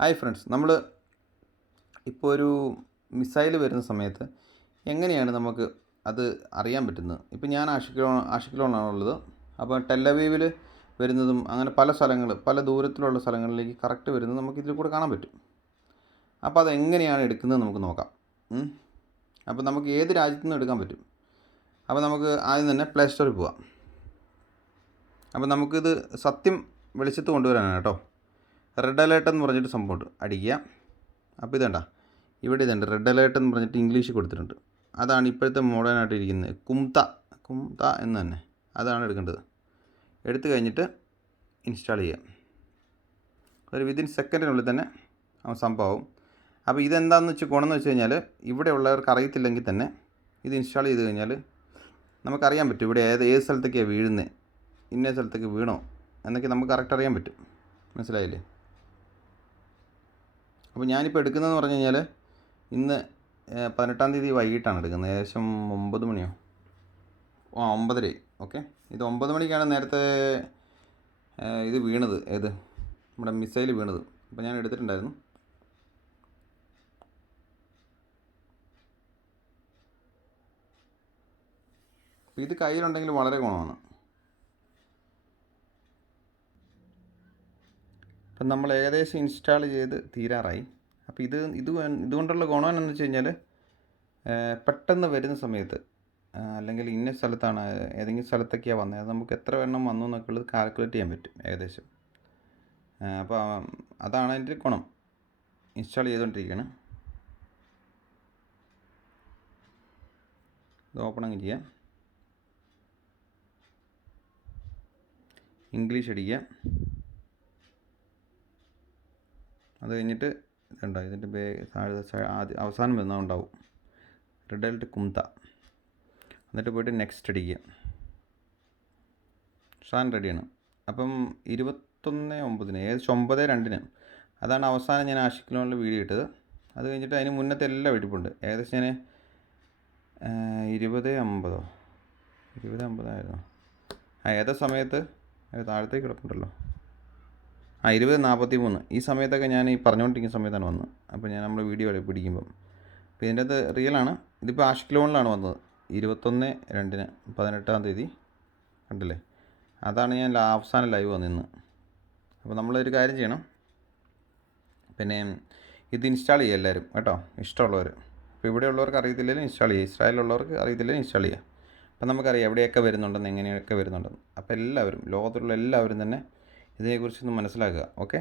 Hi friends, നമ്മൾ ഇപ്പോൾ ഒരു മിസൈൽ വരുന്ന സമയത്ത് എങ്ങനെയാണ് നമുക്ക് അത് അറിയാൻ പറ്റുന്നത്? ഇപ്പോൾ ഞാൻ ആഷിക്കിലോണാണുള്ളത്. അപ്പോൾ ടെല്ലവീവിൽ വരുന്നതും അങ്ങനെ പല ദൂരത്തിലുള്ള സ്ഥലങ്ങളിലേക്ക് കറക്റ്റ് വരുന്നത് നമുക്ക് ഇതിൽ കൂടെ കാണാൻ പറ്റും. അപ്പോൾ അതെങ്ങനെയാണ് എടുക്കുന്നത് നമുക്ക് നോക്കാം. അപ്പോൾ നമുക്ക് ഏത് രാജ്യത്തു നിന്നും എടുക്കാൻ പറ്റും. അപ്പോൾ നമുക്ക് ആദ്യം തന്നെ പ്ലേ സ്റ്റോറിൽ പോവാം. അപ്പോൾ നമുക്കിത് സത്യം വെളിച്ചത്ത് കൊണ്ടുവരാനാണ് കേട്ടോ. റെഡ് അലേർട്ട് എന്ന് പറഞ്ഞിട്ട് സംഭവമുണ്ട്, അടിക്കുക. അപ്പോൾ ഇതുണ്ട, ഇവിടെ ഇതുണ്ട് റെഡ് അലേർട്ട് എന്ന് പറഞ്ഞിട്ട് ഇംഗ്ലീഷിൽ കൊടുത്തിട്ടുണ്ട്. അതാണ് ഇപ്പോഴത്തെ മോഡേണായിട്ട് ഇരിക്കുന്നത്. കുംത എന്ന് തന്നെ, അതാണ് എടുക്കേണ്ടത്. എടുത്തു കഴിഞ്ഞിട്ട് ഇൻസ്റ്റാൾ ചെയ്യുക. ഒരു വിതിൻ സെക്കൻഡിനുള്ളിൽ തന്നെ സംഭവം. അപ്പോൾ ഇതെന്താണെന്ന് വെച്ച് ഗുണമെന്ന് വെച്ച് കഴിഞ്ഞാൽ, ഇവിടെ ഉള്ളവർക്ക് അറിയത്തില്ലെങ്കിൽ തന്നെ ഇത് ഇൻസ്റ്റാൾ ചെയ്ത് കഴിഞ്ഞാൽ നമുക്കറിയാൻ പറ്റും ഇവിടെ ഏത് സ്ഥലത്തേക്കാണ് വീഴുന്നത്, ഇന്ന സ്ഥലത്തേക്ക് വീണോ എന്നൊക്കെ നമുക്ക് കറക്റ്റ് അറിയാൻ പറ്റും. മനസ്സിലായില്ലേ? അപ്പോൾ ഞാനിപ്പോൾ എടുക്കുന്നതെന്ന് പറഞ്ഞു കഴിഞ്ഞാൽ ഇന്ന് 18-ാം തീയതി വൈകിട്ടാണ് എടുക്കുന്നത്. ഏകദേശം 9 മണിയോ 9:30. ഓക്കെ, ഇത് 9 മണിക്കാണ് നേരത്തെ ഇത് വീണത്, നമ്മുടെ മിസൈൽ വീണത്. അപ്പോൾ ഞാൻ എടുത്തിട്ടുണ്ടായിരുന്നു. അപ്പോൾ ഇത് കയ്യിലുണ്ടെങ്കിൽ വളരെ ഗുണമാണ്. അപ്പം നമ്മൾ ഏകദേശം ഇൻസ്റ്റാൾ ചെയ്ത് തീരാറായി. അപ്പോൾ ഇതുകൊണ്ടുള്ള ഗുണം എന്താണെന്ന് വെച്ച് കഴിഞ്ഞാൽ, പെട്ടെന്ന് വരുന്ന സമയത്ത് അല്ലെങ്കിൽ ഇന്ന സ്ഥലത്താണ് ഏതെങ്കിലും സ്ഥലത്തൊക്കെയാണ് വന്നത്, അത് നമുക്ക് എത്ര എണ്ണം വന്നു എന്നൊക്കെ ഉള്ളത് കാൽക്കുലേറ്റ് ചെയ്യാൻ പറ്റും ഏകദേശം. അപ്പോൾ അതാണ് അതിൻ്റെ ഗുണം. ഇൻസ്റ്റാൾ ചെയ്തുകൊണ്ടിരിക്കുകയാണ്. ഇത് ഓപ്പൺ അങ്ങ് ചെയ്യാം. ഇംഗ്ലീഷ് അടിക്കുക. അത് കഴിഞ്ഞിട്ട് ഇതുണ്ടാവും, ഇതിൻ്റെ അവസാനം വരുന്നുണ്ടാവും റെഡ് അലേർട്ട് കുംത. എന്നിട്ട് പോയിട്ട് നെക്സ്റ്റ് അടിക്കുക. സാധനം റെഡിയാണ്. അപ്പം 21/9 ഏകദേശം 9:02 അതാണ് അവസാനം ഞാൻ ആഷിക്കിലോണിൽ വീഡിയോ ഇട്ടത്. അത് കഴിഞ്ഞിട്ട് അതിന് മുന്നത്തെ എല്ലാം ഇട്ടിട്ടുണ്ട്. ഏകദേശം ഞാൻ 20:50 ആയിരുന്നു. ഏതാ സമയത്ത് താഴത്തേക്ക് കിടപ്പുണ്ടല്ലോ, 20:43 ഈ സമയത്തൊക്കെ ഞാൻ ഈ പറഞ്ഞുകൊണ്ടിരിക്കുന്ന സമയത്താണ് വന്നത്. അപ്പോൾ നമ്മൾ വീഡിയോ പിടിക്കുമ്പം അപ്പോൾ ഇതിൻ്റെ അത് റിയലാണ്. ഇതിപ്പോൾ ആഷിക്കിലോണിലാണ് വന്നത് 21/02 18-ാം തീയതി, കണ്ടില്ലേ? അതാണ് ഞാൻ അവസാനം ലൈവ് വന്നിന്ന്. അപ്പോൾ നമ്മളൊരു കാര്യം ചെയ്യണം, പിന്നെ ഇത് ഇൻസ്റ്റാൾ ചെയ്യുക എല്ലാവരും കേട്ടോ, ഇഷ്ടമുള്ളവർ. ഇപ്പോൾ ഇവിടെയുള്ളവർക്ക് അറിയത്തില്ലെങ്കിലും ഇൻസ്റ്റാൾ ചെയ്യുക, ഇസ്രായേലിലുള്ളവർക്ക് അറിയത്തില്ലെങ്കിലും ഇൻസ്റ്റാൾ ചെയ്യുക. അപ്പോൾ നമുക്കറിയാം എവിടെയൊക്കെ വരുന്നുണ്ടെന്ന്, എങ്ങനെയൊക്കെ വരുന്നുണ്ടെന്ന്. അപ്പോൾ എല്ലാവരും, ലോകത്തിലുള്ള എല്ലാവരും തന്നെ ഇതിനെക്കുറിച്ചൊന്ന് മനസ്സിലാക്കുക. ഓക്കെ.